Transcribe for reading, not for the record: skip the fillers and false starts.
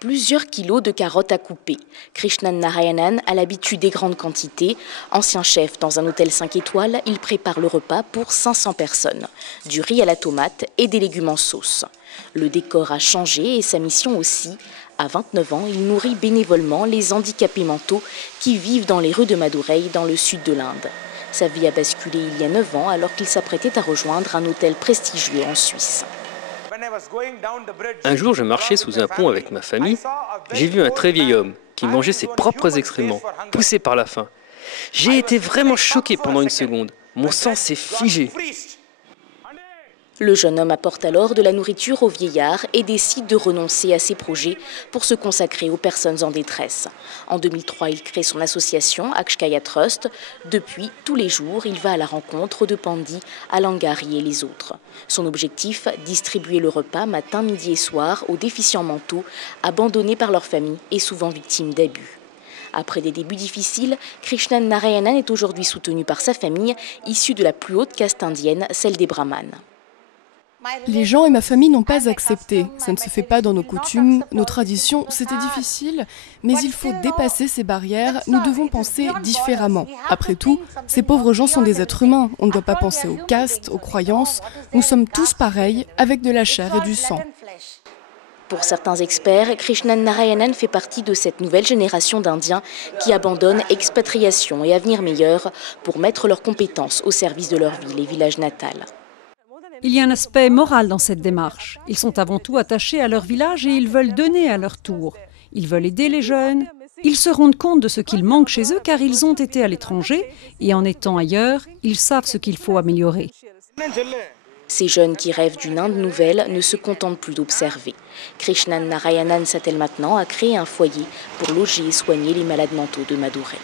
Plusieurs kilos de carottes à couper. Krishnan Narayanan a l'habitude des grandes quantités. Ancien chef dans un hôtel 5 étoiles, il prépare le repas pour 500 personnes. Du riz à la tomate et des légumes en sauce. Le décor a changé et sa mission aussi. À 29 ans, il nourrit bénévolement les handicapés mentaux qui vivent dans les rues de Madurai, dans le sud de l'Inde. Sa vie a basculé il y a 9 ans alors qu'il s'apprêtait à rejoindre un hôtel prestigieux en Suisse. Un jour, je marchais sous un pont avec ma famille. J'ai vu un très vieil homme qui mangeait ses propres excréments, poussé par la faim. J'ai été vraiment choqué pendant une seconde. Mon sang s'est figé. Le jeune homme apporte alors de la nourriture au vieillard et décide de renoncer à ses projets pour se consacrer aux personnes en détresse. En 2003, il crée son association Akshaya Trust. Depuis, tous les jours, il va à la rencontre de Pandit, Alangari et les autres. Son objectif, distribuer le repas matin, midi et soir aux déficients mentaux, abandonnés par leur famille et souvent victimes d'abus. Après des débuts difficiles, Krishnan Narayanan est aujourd'hui soutenu par sa famille, issue de la plus haute caste indienne, celle des brahmanes. Les gens et ma famille n'ont pas accepté. Ça ne se fait pas dans nos coutumes, nos traditions, c'était difficile, mais il faut dépasser ces barrières, nous devons penser différemment. Après tout, ces pauvres gens sont des êtres humains, on ne doit pas penser aux castes, aux croyances, nous sommes tous pareils, avec de la chair et du sang. Pour certains experts, Krishnan Narayanan fait partie de cette nouvelle génération d'Indiens qui abandonnent expatriation et avenir meilleur pour mettre leurs compétences au service de leur ville et village natal. Il y a un aspect moral dans cette démarche. Ils sont avant tout attachés à leur village et ils veulent donner à leur tour. Ils veulent aider les jeunes. Ils se rendent compte de ce qu'il manque chez eux car ils ont été à l'étranger et en étant ailleurs, ils savent ce qu'il faut améliorer. Ces jeunes qui rêvent d'une Inde nouvelle ne se contentent plus d'observer. Krishnan Narayanan s'attelle maintenant à créer un foyer pour loger et soigner les malades mentaux de Madurai.